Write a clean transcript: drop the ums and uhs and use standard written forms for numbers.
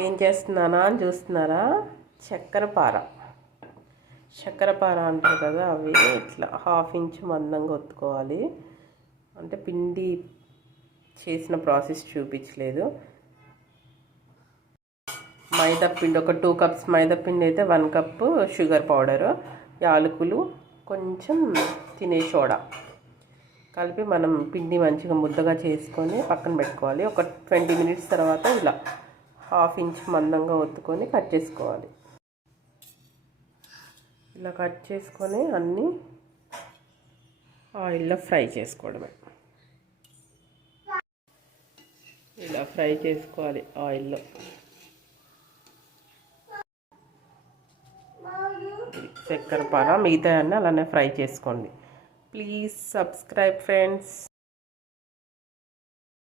ఏం చేస్తున్నానా అని చూస్తున్నారా? చక్కెర పార అంటారు కదా, అవి ఇట్లా 1/2 ఇంచ్ మందంగా ఒత్తుకోవాలి. అంటే పిండి చేసిన ప్రాసెస్ చూపించలేదు. మైదాపిండి ఒక 2 కప్స్ మైదాపిండి అయితే 1 కప్పు షుగర్ పౌడరు, యాలకులు, కొంచెం తినే సోడా కలిపి మనం పిండి మంచిగా ముద్దగా చేసుకొని పక్కన పెట్టుకోవాలి. ఒక 20 మినిట్స్ తర్వాత ఇలా 1/2 ఇంచ్ మందంగా ఒత్తుకొని కట్ చేసుకోవాలి. ఇలా కట్ చేసుకొని అన్నీ ఆయిల్లో ఫ్రై చేసుకోవడమే. ఇలా ఫ్రై చేసుకోవాలి ఆయిల్లో. చక్కెర పార మిగతా అన్నీ అలానే ఫ్రై చేసుకోండి. Please subscribe friends.